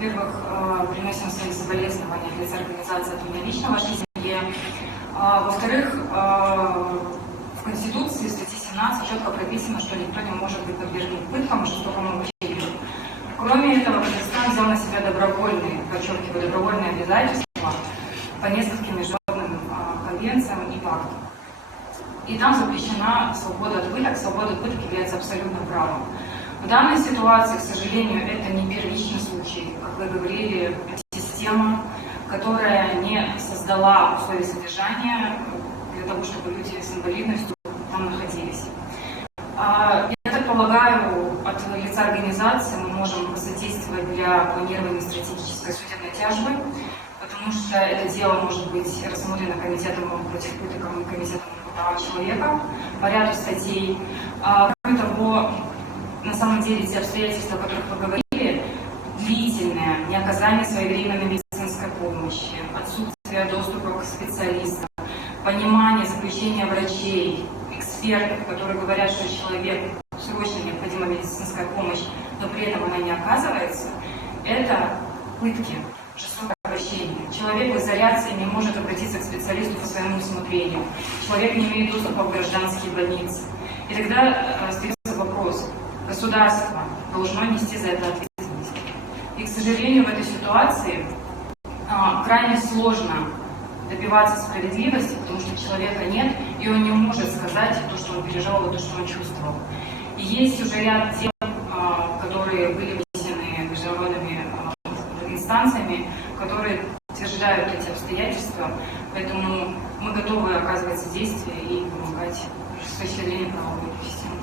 Во-первых, приносим свои соболезнования от лица организации от меня лично в вашей семье. Во-вторых, в Конституции в статье 17 четко прописано, что никто не может быть подвергнут пыткам и жестокому мучению. Кроме этого, Казахстан взял на себя добровольные, подчеркиваю, добровольные обязательства по нескольким международным конвенциям и пактам. И там запрещена свобода от пыток. Свобода от пыток является абсолютным правом. В данной ситуации, к сожалению, это не первичный случай. Как вы говорили, это система, которая не создала условия содержания для того, чтобы люди с инвалидностью там находились. Я так полагаю, от лица организации мы можем посодействовать для планирования стратегической судебной тяжбы, потому что это дело может быть рассмотрено комитетом против пыток и комитетом прав человека по ряду статей. Кроме того, на самом деле те обстоятельства, о которых вы говорили, длительное неоказание своевременной медицинской помощи, отсутствие доступа к специалистам, понимание заключения врачей, экспертов, которые говорят, что человек срочно необходима медицинская помощь, но при этом она не оказывается, это пытки, жестокое обращение. Человек в изоляции не может обратиться к специалисту по своему усмотрению. Человек не имеет доступа в гражданские больницы. И тогда остается вопрос: государство должно нести за это ответственность. И, к сожалению, в этой ситуации крайне сложно добиваться справедливости, потому что человека нет, и он не может сказать то, что он переживал, и то, что он чувствовал. И есть уже ряд дел, которые были внесены международными инстанциями, которые утверждают эти обстоятельства, поэтому мы готовы оказывать содействие и помогать с осуществлением правовой системы.